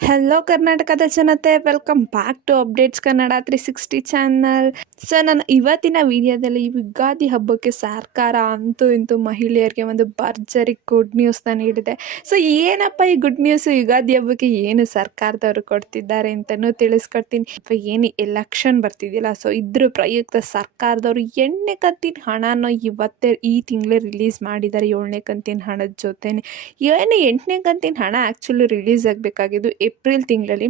Hello ಕರ್ನಾಟಕದ ಜನತೆ, welcome back to updates Kannada 360 channel. So ನಾನು ಇವತ್ತಿನ ವಿಡಿಯೋದಲ್ಲಿ ಯುಗಾದಿ ಹಬ್ಬಕ್ಕೆ ಸರ್ಕಾರ ಅಂತೂ ಇಂತೂ ಮಹಿಳೆಯರಿಗೆ ಒಂದು ಭರ್ಜರಿ ಗುಡ್ ನ್ಯೂಸ್ನ ನೀಡಿದೆ. ಸೊ ಏನಪ್ಪ ಈ ಗುಡ್ ನ್ಯೂಸ್, ಯುಗಾದಿ ಹಬ್ಬಕ್ಕೆ ಏನು ಸರ್ಕಾರದವರು ಕೊಡ್ತಿದ್ದಾರೆ ಅಂತಲೂ ತಿಳಿಸ್ಕೊಡ್ತೀನಿ. ಏನು ಎಲೆಕ್ಷನ್ ಬರ್ತಿದ್ದಿಲ್ಲ, ಸೊ ಇದ್ರ ಪ್ರಯುಕ್ತ ಸರ್ಕಾರದವರು 8ನೇ ಕಂತಿನ ಹಣನ ಇವತ್ತೇ ಈ ತಿಂಗಳೇ ರಿಲೀಸ್ ಮಾಡಿದ್ದಾರೆ. 7ನೇ ಕಂತಿನ ಹಣದ ಜೊತೆನೆ ಏನು 8ನೇ ಕಂತಿನ ಹಣ ಆ್ಯಕ್ಚುಲಿ ರಿಲೀಸ್ ಆಗಬೇಕಾಗಿದ್ದು ಏಪ್ರಿಲ್ ತಿಂಗಳಲ್ಲಿ.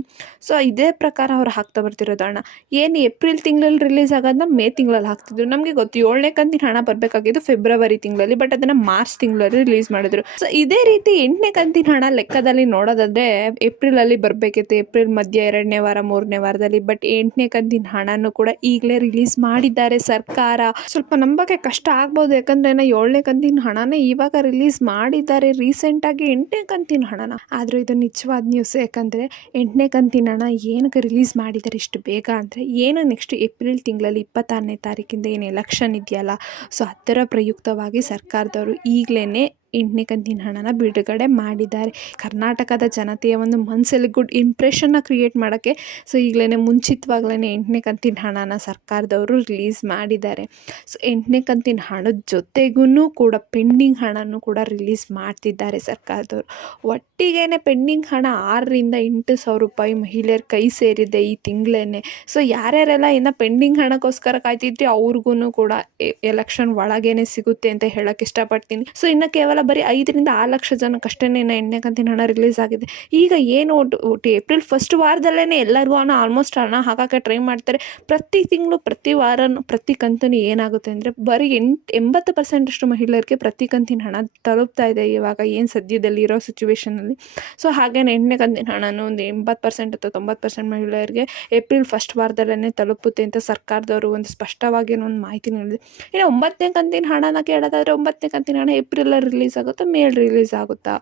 ಸೊ ಇದೇ ಪ್ರಕಾರ ಅವ್ರು ಹಾಕ್ತಾ ಬರ್ತಿರೋದು ಹಣ. ಏನು ಏಪ್ರಿಲ್ ತಿಂಗಳಲ್ಲಿ ರಿಲೀಸ್ ಆಗೋದನ್ನ ಮೇ ತಿಂಗಳಲ್ಲಿ ಹಾಕ್ತಿದ್ರು. ನಮಗೆ ಗೊತ್ತು 7ನೇ ಕಂತಿನ ಹಣ ಬರಬೇಕಾಗಿದ್ದು ಫೆಬ್ರವರಿ ತಿಂಗಳಲ್ಲಿ, ಬಟ್ ಅದನ್ನು ಮಾರ್ಚ್ ತಿಂಗಳಲ್ಲಿ ರಿಲೀಸ್ ಮಾಡಿದ್ರು. ಸೊ ಇದೇ ರೀತಿ 8ನೇ ಕಂತಿನ ಹಣ ಲೆಕ್ಕದಲ್ಲಿ ನೋಡೋದಾದ್ರೆ ಏಪ್ರಿಲಲ್ಲಿ ಬರಬೇಕಿತ್ತು, ಏಪ್ರಿಲ್ ಮಧ್ಯ 2ನೇ ವಾರ 3ನೇ ವಾರದಲ್ಲಿ. ಬಟ್ 8ನೇ ಕಂತಿನ ಹಣನೂ ಕೂಡ ಈಗಲೇ ರಿಲೀಸ್ ಮಾಡಿದ್ದಾರೆ ಸರ್ಕಾರ. ಸ್ವಲ್ಪ ನಂಬಕ್ಕೆ ಕಷ್ಟ ಆಗ್ಬೋದು, ಯಾಕಂದ್ರೆ 7ನೇ ಕಂತಿನ ಹಣನೇ ಇವಾಗ ರಿಲೀಸ್ ಮಾಡಿದ್ದಾರೆ ರೀಸೆಂಟಾಗಿ 8ನೇ ಕಂತಿನ ಹಣನ. ಆದರೂ ಇದು ನಿಜವಾದ ನ್ಯೂಸ್, ಯಾಕಂದರೆ 8ನೇ ಕಂತಿನ ಹಣ ಏನಕ್ಕೆ ರಿಲೀಸ್ ಮಾಡಿದ್ದಾರೆ ಇಷ್ಟು ಬೇಗ ಅಂದರೆ, ಏನು ನೆಕ್ಸ್ಟ್ ಏಪ್ರಿಲ್ ತಿಂಗಳಲ್ಲಿ 26ನೇ ತಾರೀಕಿಂದ ಏನು ಎಲೆಕ್ಷನ್ ಇದೆಯಲ್ಲ, ಸೊ ಅದರ ಪ್ರಯುಕ್ತವಾಗಿ ಸರ್ಕಾರದವರು ಈಗಲೇ 8ನೇ ಕಂತಿನ ಹಣನ ಬಿಡುಗಡೆ ಮಾಡಿದ್ದಾರೆ. ಕರ್ನಾಟಕದ ಜನತೆಯ ಒಂದು ಮನಸ್ಸಲ್ಲಿ ಗುಡ್ ಇಂಪ್ರೆಷನ್ನ ಕ್ರಿಯೇಟ್ ಮಾಡೋಕ್ಕೆ ಸೊ ಈಗಲೇ ಮುಂಚಿತವಾಗ್ಲೇ 8ನೇ ಕಂತಿನ ಹಣನ ಸರ್ಕಾರದವರು ರಿಲೀಸ್ ಮಾಡಿದ್ದಾರೆ. ಸೊ 8ನೇ ಕಂತಿನ ಹಣದ ಜೊತೆಗೂ ಕೂಡ ಪೆಂಡಿಂಗ್ ಹಣನೂ ಕೂಡ ರಿಲೀಸ್ ಮಾಡ್ತಿದ್ದಾರೆ ಸರ್ಕಾರದವರು. ಒಟ್ಟಿಗೆ ಪೆಂಡಿಂಗ್ ಹಣ 6ರಿಂದ 8 ಸಾವಿರ ರೂಪಾಯಿ ಮಹಿಳೆಯರ ಕೈ ಸೇರಿದೆ ಈ ತಿಂಗಳೇ. ಸೊ ಯಾರ್ಯಾರೆಲ್ಲ ಇನ್ನು ಪೆಂಡಿಂಗ್ ಹಣಕ್ಕೋಸ್ಕರ ಕಾಯ್ತಿದ್ರಿ ಅವ್ರಿಗೂ ಕೂಡ ಎಲೆಕ್ಷನ್ ಒಳಗೇನೆ ಸಿಗುತ್ತೆ ಅಂತ ಹೇಳಕ್ಕೆ ಇಷ್ಟಪಡ್ತೀನಿ. ಸೊ ಇನ್ನು ಕೇವಲ ಬರೀ 5ರಿಂದ 6 ಲಕ್ಷ ಜನಕ್ಕಷ್ಟೇ 8ನೇ ಕಂತಿನ ಹಣ ರಿಲೀಸ್ ಆಗಿದೆ. ಈಗ ಏನು ಏಪ್ರಿಲ್ ಫಸ್ಟ್ ವಾರದಲ್ಲೇ ಎಲ್ಲರಿಗೂ ಆಲ್ಮೋಸ್ಟ್ ಹಣ ಹಾಕೋಕ್ಕೆ ಟ್ರೈ ಮಾಡ್ತಾರೆ. ಪ್ರತಿ ತಿಂಗಳು ಪ್ರತಿ ವಾರನೂ ಪ್ರತಿ ಕಂತನೂ ಏನಾಗುತ್ತೆ ಅಂದರೆ ಬರೀ 80% ಅಷ್ಟು ಮಹಿಳೆಯರಿಗೆ ಪ್ರತಿ ಕಂತಿನ ಹಣ ತಲುಪ್ತಾ ಇದೆ ಇವಾಗ ಏನು ಸದ್ಯದಲ್ಲಿ ಇರೋ ಸಿಚುವೇಷನಲ್ಲಿ. ಸೊ ಹಾಗೆ 8ನೇ ಕಂತಿನ ಹಣನೂ ಒಂದು 80% ಅಥವಾ 90% ಮಹಿಳೆಯರಿಗೆ ಏಪ್ರಿಲ್ ಫಸ್ಟ್ ವಾರದಲ್ಲೇ ತಲುಪುತ್ತೆ ಅಂತ ಸರ್ಕಾರದವರು ಒಂದು ಸ್ಪಷ್ಟವಾಗಿ ಒಂದು ಮಾಹಿತಿ ನೀಡಿದೆ. ಇನ್ನು 9ನೇ ಕಂತಿನ ಹಣನ ಕೇಳೋದಾದರೆ 9ನೇ ಕಂತಿನ ಹಣ ಏಪ್ರಿಲಲ್ಲಿ ರಿಲೀಸ್ ಆಗುತ್ತಾ, ಮೇಲ್ ರಿಲೀಸ್ ಆಗುತ್ತಾ?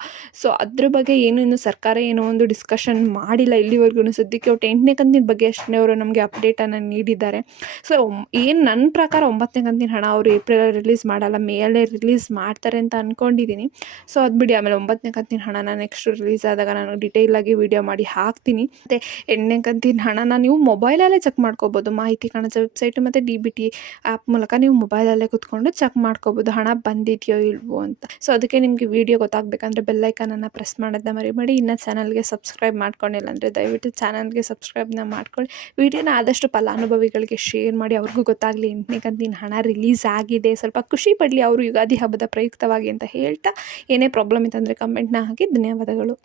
ಸೊ ಅದ್ರ ಬಗ್ಗೆ ಇನ್ನು ಸರ್ಕಾರ ಏನೋ ಒಂದು ಡಿಸ್ಕಷನ್ ಮಾಡಿಲ್ಲ ಇಲ್ಲಿವರೆಗೂ. ಸದ್ಯಕ್ಕೆ ಒಟ್ಟು 8ನೇ ಕಂತಿನ ಬಗ್ಗೆ ಅಷ್ಟೇ ಅವರು ನಮಗೆ ಅಪ್ಡೇಟನ್ನು ನೀಡಿದ್ದಾರೆ. ಸೊ ಏನು ನನ್ನ ಪ್ರಕಾರ 9ನೇ ಕಂತಿನ ಹಣ ಅವರು ಏಪ್ರಿಲಲ್ಲಿ ರಿಲೀಸ್ ಮಾಡಲ್ಲ, ಮೇಯಲ್ಲೇ ರಿಲೀಸ್ ಮಾಡ್ತಾರೆ ಅಂತ ಅಂದ್ಕೊಂಡಿದ್ದೀನಿ. ಸೊ ಅದು ಬಿಡಿ, ಆಮೇಲೆ 9ನೇ ಕಂತಿನ ಹಣನ ನೆಕ್ಸ್ಟ್ ರಿಲೀಸ್ ಆದಾಗ ನಾನು ಡಿಟೇಲಾಗಿ ವಿಡಿಯೋ ಮಾಡಿ ಹಾಕ್ತೀನಿ. ಮತ್ತು 8ನೇ ಕಂತಿನ ಹಣನ ನೀವು ಮೊಬೈಲಲ್ಲೇ ಚೆಕ್ ಮಾಡ್ಕೋಬೋದು. ಮಾಹಿತಿ ಕಾಣಿಸೋ ವೆಬ್ಸೈಟು ಮತ್ತು DBT ಆ್ಯಪ್ ಮೂಲಕ ನೀವು ಮೊಬೈಲಲ್ಲೇ ಕೂತ್ಕೊಂಡು ಚೆಕ್ ಮಾಡ್ಕೋಬೋದು ಹಣ ಬಂದಿದೆಯೋ ಇಲ್ವೋ ಅಂತ. ಸೊ ಅದಕ್ಕೆ ನಿಮಗೆ ವಿಡಿಯೋ ಗೊತ್ತಾಗಬೇಕಂದ್ರೆ ಬೆಲ್ಲೈಕನನ್ನು ಪ್ರೆಸ್ ಮಾಡೋದನ್ನ ಮರಿಬೇಡಿ. ಇನ್ನು ಚಾನಲ್ಗೆ ಸಬ್ಸ್ಕ್ರೈಬ್ ಮಾಡ್ಕೊಂಡಿಲ್ಲ ಅಂದರೆ ದಯವಿಟ್ಟು ಚಾನಲ್ಗೆ ಸಬ್ಸ್ಕ್ರೈಬ್ನ ಮಾಡ್ಕೊಳ್ಳಿ. ವಿಡಿಯೋನ ಆದಷ್ಟು ಫಲಾನುಭವಿಗಳಿಗೆ ಶೇರ್ ಮಾಡಿ, ಅವ್ರಿಗೂ ಗೊತ್ತಾಗಲಿ 8ನೇ ಕಂತಿನ ಹಣ ರಿಲೀಸ್ ಆಗಿದೆ, ಸ್ವಲ್ಪ ಖುಷಿ ಪಡಲಿ ಅವರು ಯುಗಾದಿ ಹಬ್ಬದ ಪ್ರಯುಕ್ತವಾಗಿ ಅಂತ ಹೇಳ್ತಾ. ಏನೇ ಪ್ರಾಬ್ಲಮ್ ಇತ್ತಂದರೆ ಕಮೆಂಟ್ನ ಹಾಕಿ. ಧನ್ಯವಾದಗಳು.